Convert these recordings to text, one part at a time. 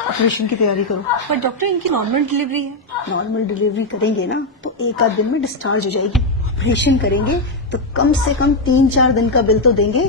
Operation की तैयारी करो। पर डॉक्टर इनकी नॉर्मल डिलीवरी है। नॉर्मल डिलीवरी करेंगे ना तो एक आध दिन में डिस्चार्ज हो जाएगी। ऑपरेशन करेंगे तो कम से कम 3-4 दिन का बिल तो देंगे।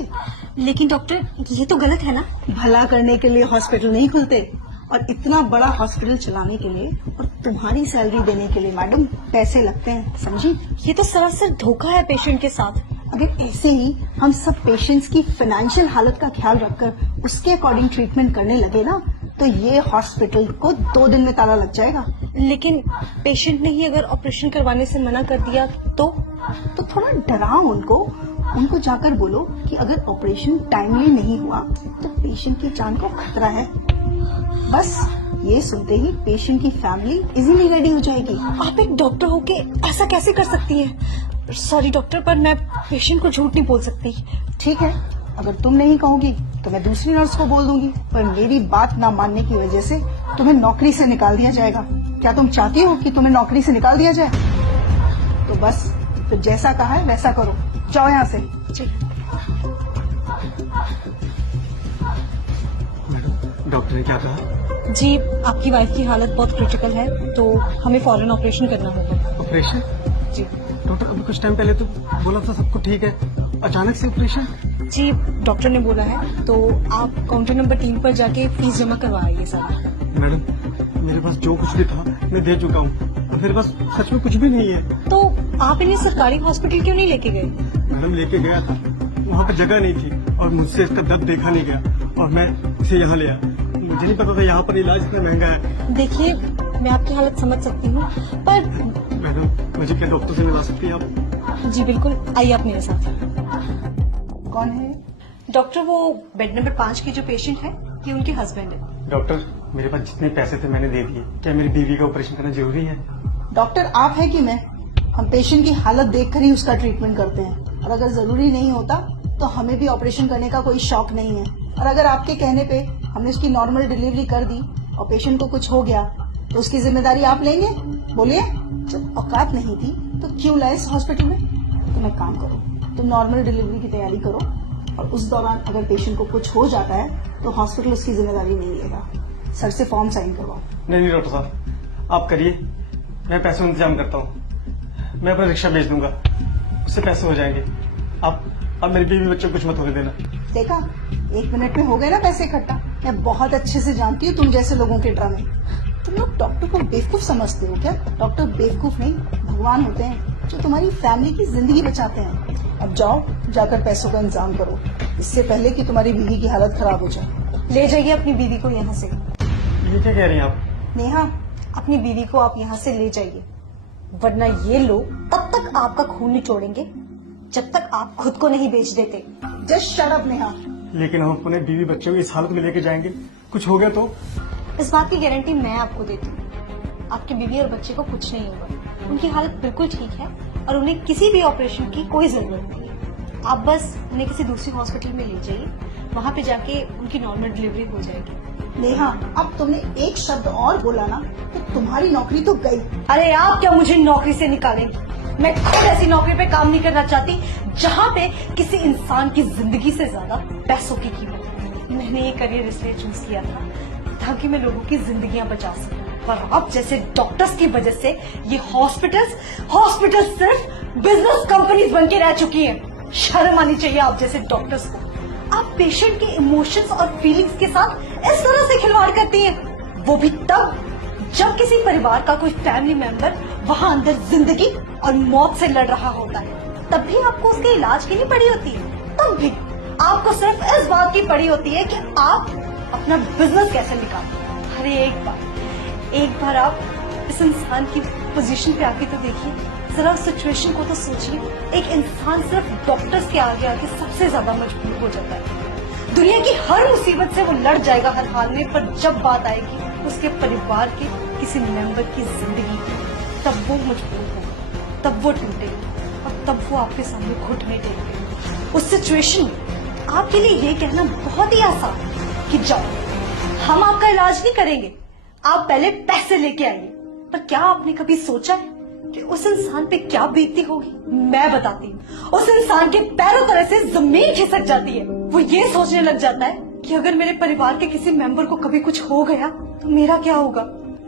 लेकिन डॉक्टर ये तो गलत है ना। भला करने के लिए हॉस्पिटल नहीं खुलते, और इतना बड़ा हॉस्पिटल चलाने के लिए और तुम्हारी सैलरी देने के लिए मैडम पैसे लगते हैं, समझी? ये तो सरासर धोखा है पेशेंट के साथ। अगर ऐसे ही हम सब पेशेंट्स की फाइनेंशियल हालत का ख्याल रखकर उसके अकॉर्डिंग ट्रीटमेंट करने लगे ना तो ये हॉस्पिटल को 2 दिन में ताला लग जाएगा। लेकिन पेशेंट ने ही अगर ऑपरेशन करवाने से मना कर दिया तो थोड़ा डराओ उनको जाकर बोलो कि अगर ऑपरेशन टाइमली नहीं हुआ तो पेशेंट की जान को खतरा है। बस ये सुनते ही पेशेंट की फैमिली इजीली रेडी हो जाएगी। आप एक डॉक्टर होके ऐसा कैसे कर सकती हैं? सॉरी डॉक्टर, पर मैं पेशेंट को झूठ नहीं बोल सकती। ठीक है, अगर तुम नहीं कहोगी तो मैं दूसरी नर्स को बोल दूंगी, पर मेरी बात ना मानने की वजह से तुम्हें नौकरी से निकाल दिया जाएगा। क्या तुम चाहती हो कि तुम्हें नौकरी से निकाल दिया जाए? तो बस फिर जैसा कहा है वैसा करो, जाओ यहाँ से। जी मैडम, डॉक्टर ने क्या कहा? जी, आपकी वाइफ की हालत बहुत क्रिटिकल है तो हमें फौरन ऑपरेशन करना होगा। ऑपरेशन? जी डॉक्टर अभी कुछ टाइम पहले तो बोला था सबको ठीक है, अचानक से ऑपरेशन? जी, डॉक्टर ने बोला है तो आप काउंटर नंबर 3 पर जाके फीस जमा करवाइए सारा। मैडम, मेरे पास जो कुछ भी था मैं दे चुका हूँ, मेरे पास सच में कुछ भी नहीं है। तो आप इन्हें सरकारी हॉस्पिटल क्यों नहीं लेके गए? मैडम लेके गया था, वहाँ पर जगह नहीं थी और मुझसे इसका दर्द देखा नहीं गया और मैं इसे यहाँ ले आया। मुझे नहीं पता था यहाँ पर इलाज इतना महंगा है। देखिए, मैं आपकी हालत समझ सकती हूँ, पर मैडम मुझे क्या डॉक्टर से मिला सकती है आप? जी बिल्कुल, आइए आप मेरे साथ। कौन है? डॉक्टर, वो बेड नंबर 5 की जो पेशेंट है ये उनके हस्बैंड है। डॉक्टर, मेरे पास जितने पैसे थे मैंने दे दिए, क्या मेरी बीवी का ऑपरेशन करना जरूरी है? डॉक्टर आप है कि मैं? हम पेशेंट की हालत देखकर ही उसका ट्रीटमेंट करते हैं, और अगर जरूरी नहीं होता तो हमें भी ऑपरेशन करने का कोई शौक नहीं है। और अगर आपके कहने पे हमने उसकी नॉर्मल डिलीवरी कर दी और पेशेंट को कुछ हो गया तो उसकी जिम्मेदारी आप लेंगे? बोलिए, जब औकात नहीं थी तो क्यों लाए इस हॉस्पिटल में? तुम एक काम करो, तुम नॉर्मल डिलीवरी की तैयारी करो, और उस दौरान अगर पेशेंट को कुछ हो जाता है तो हॉस्पिटल उसकी जिम्मेदारी नहीं लेगा। सर से फॉर्म साइन करवाओ। नहीं डॉक्टर साहब, आप करिए, मैं पैसों का इंतजाम करता हूँ। मैं अपना रिक्शा भेज दूंगा, उससे पैसे हो जाएंगे। आप मेरे बीवी बच्चों को कुछ मत होने देना। देखा, 1 मिनट में हो गए ना पैसे इकट्ठा। मैं बहुत अच्छे से जानती हूँ तुम जैसे लोगों के ड्रामे। तुम लोग डॉक्टर को बेवकूफ समझते हो क्या? डॉक्टर बेवकूफ नहीं, भगवान होते हैं जो तुम्हारी फैमिली की जिंदगी बचाते हैं। अब जाओ, जाकर पैसों का इंतजाम करो, इससे पहले कि तुम्हारी बीवी की हालत खराब हो जाए। ले जाइए अपनी बीवी को यहाँ से। ये क्या कह रही हैं आप? नेहा, अपनी बीवी को आप यहाँ से ले जाइए, वरना ये लोग तब तक आपका खून निचोड़ेंगे जब तक आप खुद को नहीं बेच देते। Just shut up Neha. लेकिन हम अपने बीवी बच्चों को इस हालत में लेके जाएंगे, कुछ हो गया तो? इस बात की गारंटी मैं आपको देती हूँ, आपकी बीवी और बच्चे को कुछ नहीं होगा। उनकी हालत बिल्कुल ठीक है और उन्हें किसी भी ऑपरेशन की कोई जरूरत नहीं है। आप बस उन्हें किसी दूसरी हॉस्पिटल में ले जाइए, वहाँ पे जाके उनकी नॉर्मल डिलीवरी हो जाएगी। नेहा, अब तुमने एक शब्द और बोला ना तो तुम्हारी नौकरी तो गई। अरे आप क्या मुझे नौकरी से निकालेंगे? मैं खुद ऐसी नौकरी पे काम नहीं करना चाहती जहाँ पे किसी इंसान की जिंदगी से ज्यादा पैसों की कीमत है। मैंने ये करियर इसलिए चूज किया था ताकि मैं लोगों की जिंदगियां बचा सकूं, पर आप जैसे डॉक्टर्स की वजह से ये हॉस्पिटल्स सिर्फ बिजनेस कंपनीज बन के रह चुकी हैं। शर्म आनी चाहिए आप जैसे डॉक्टर्स को। आप पेशेंट के इमोशंस और फीलिंग्स के साथ इस तरह से खिलवाड़ करती हैं, वो भी तब जब किसी परिवार का कोई फैमिली मेंबर वहाँ अंदर जिंदगी और मौत से लड़ रहा होता है। तब भी आपको उसके इलाज की नहीं पड़ी होती है, तब भी आपको सिर्फ इस बात की पड़ी होती है कि आप अपना बिजनेस कैसे निकालें। अरे एक बार आप इस इंसान की पोजीशन पे आके तो देखिए, जरा उस सिचुएशन को तो सोचिए। एक इंसान सिर्फ डॉक्टर्स के आगे आके सबसे ज्यादा मजबूर हो जाता है। दुनिया की हर मुसीबत से वो लड़ जाएगा हर हाल में, पर जब बात आएगी उसके परिवार के किसी मेंबर की जिंदगी की, तब वो मजबूर होगा, तब वो टूटेगा और तब वो आपके सामने घुटने टेकेगा। उस सिचुएशन में आपके लिए ये कहना बहुत ही आसान है कि जाओ, हम आपका इलाज नहीं करेंगे, आप पहले पैसे लेके आइए। पर क्या आपने कभी सोचा है कि उस इंसान पे क्या बीतती होगी? मैं बताती हूँ, उस इंसान के पैरों तले से जमीन खिसक जाती है। वो ये सोचने लग जाता है कि अगर मेरे परिवार के किसी मेंबर को कभी कुछ हो गया तो मेरा क्या होगा।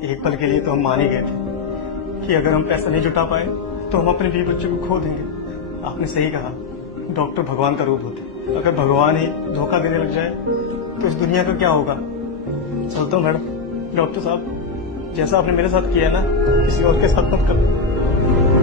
एक पल के लिए तो हम मान ही गए थे कि अगर हम पैसा नहीं जुटा पाए तो हम अपने बीवी बच्चों को खो देंगे। आपने सही कहा, डॉक्टर भगवान का रूप होते। अगर भगवान ही धोखा देने लग जाए तो इस दुनिया का क्या होगा। चलता हूँ मैडम। डॉक्टर साहब, जैसा आपने मेरे साथ किया ना, किसी और के साथ मत करो।